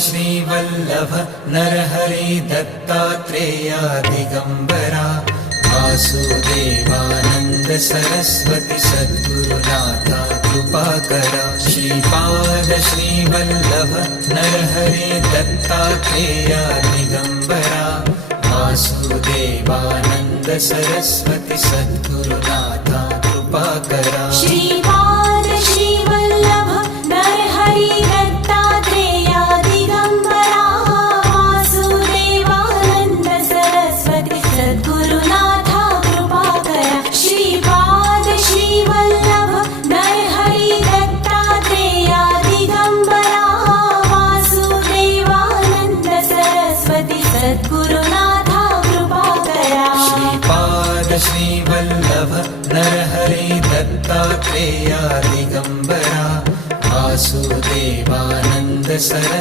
Shrivallabh Narhari Dattatreya Digambara Vasudevanand Saraswati सद्गुरुनाथा कृपाकरा Shripad Shrivallabh Narhari Dattatreya Digambara Vasudevanand Saraswati सद्गुरुनाथा कृपाकरा Shripad Shrivallabh Narhari Dattatreya Digambara Vasudevanand Saraswati सद्गुरुनाथा कृपाकरा Shripad Shrivallabh Narhari Dattatreya Digambara Vasudevanand Saraswati सद्गुरुनाथा कृपाकरा Shripad Shrivallabh Narhari Dattatreya Digambara Vasudevanand Saraswati